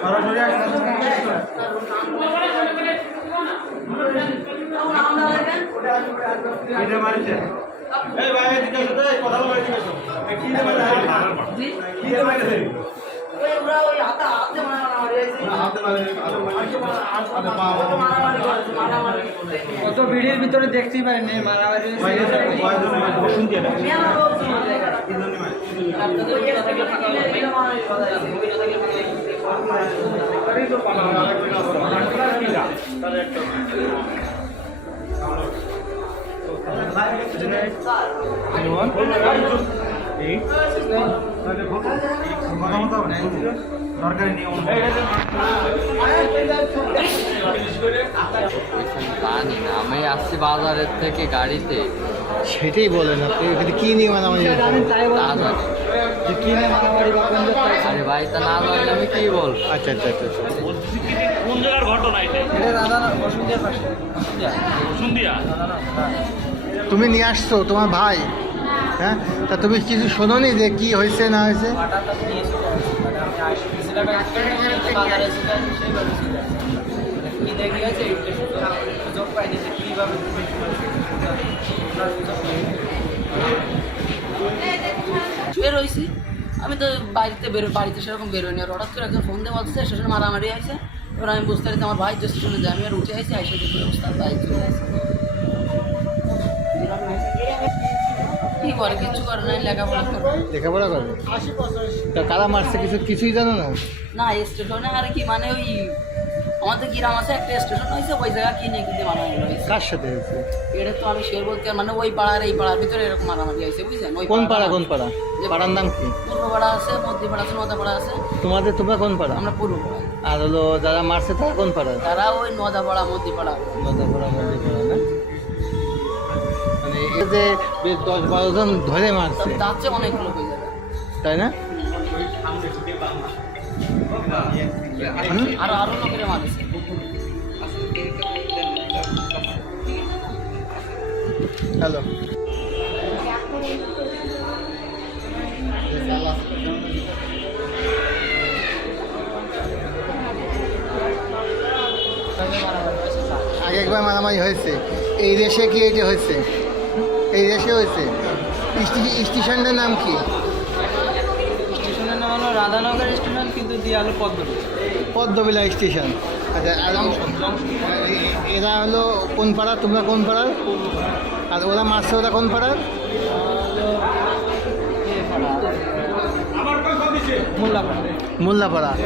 সরাসরি এই ভাই এদিকে এসো তো, এই কথা বলো এদিকে এসো। এই কি দেবে না? কি দেবে না? ওই ওরা ওই হাতে হাতে মারামারি হয়েছে হাতে মারে, হাতে মারে, হাতে পা মারে। মারামারি করেছে মারামারি করেছে কত ভিডিওর ভিতরে দেখতেই পারেনি মারামারি ভাই, হয়েছে। কয়জন ভাই? বসুন দিয়ে দেন। মেলা বলছে এই জায়গাটা কি জানি ভাই? আপনাদের ওই থেকে ফাঁকা হবে মেলা মারামারি কথা আছে ওই থেকে ফাঁকা হবে কথা বলতে হবে না। সরকারি নিয়ম জানি না আমি আসছি বাজারের থেকে গাড়িতে সেটাই বলেন আপনি এখানে কি নিয়ে মানামারি জানি কি নিয়ে বা কোন আরে ভাই তা না আমি কি বল আচ্ছা আচ্ছা আচ্ছা আচ্ছা। কোন জায়গার ঘটনা এটা এটা রাধানা বসুন্ধিয়ার পাশে সুন্দিয়া তুমি নিয়ে আসছো তোমার ভাই হ্যাঁ? তা তুমি কিছু শোনোনি যে কি হয়েছে, না হয়েছে? হঠাৎ আমি তো বাড়িতে বেরো, বাড়িতে সেরকম বেরোয়নি আর হঠাৎ করে একজন ফোন দিয়ে বলছে স্টেশনে মারামারি আছে এবার আমি বুঝতে পারি আমার ভাই যে স্টেশনে যায়। আমি আর উঠে আসি আইসে ভাই চলে আসি। কি করে কিছু করে নাই লেখাপড়া করে লেখাপড়া করবে তা কারা মারছে কিছু কিছুই জানো না? না স্টেশনে আর কি মানে ওই আমাদের গ্রাম আছে একটা স্টেশন হয়েছে ওই জায়গা কিনে কিনে মারামারি হয়েছে। কার সাথে হয়েছে? এটা তো আমি শেয়ার বলতে মানে ওই পাড়ার এই পাড়ার ভিতরে এরকম মারামারি হয়েছে বুঝলেন? ওই কোন পাড়া পাড়া- কোন পাড়া? পাড়ার নাম কি? পূর্ব পাড়া আছে মধ্য পাড়া আছে নদা পাড়া আছে। তোমাদের তোমরা কোন পাড়া? আমরা পূর্ব পাড়া আর হলো যারা মারছে তারা কোন পাড়া? তারা ওই নদা পাড়া মধ্য পাড়া নদাপাড়া মন্দিরপাড়া না? মানে এই যে দশ বারো জন ধরে মারছে। অনেক লোক তাই না? হুম? আরও আরও লোকের মারেছে। হ্যালো। আগে একবার মারামারি হয়েছে। এই দেশে কি এটা হয়েছে? এই দেশে হয়েছে। স্টি- স্টেশনটার নাম কি? স্টেশনের নাম হলো রাধানগর স্টেশন কিন্তু দিয়ালু পদ্মটি পদ্মবিলা। স্টেশন। আচ্ছা আর এরা হলো কোন পাড়া? তোমরা কোন পাড়ার আর ওরা মারছে ওরা কোন পাড়ার মোল্লাপাড়া মোল্লাপাড়া।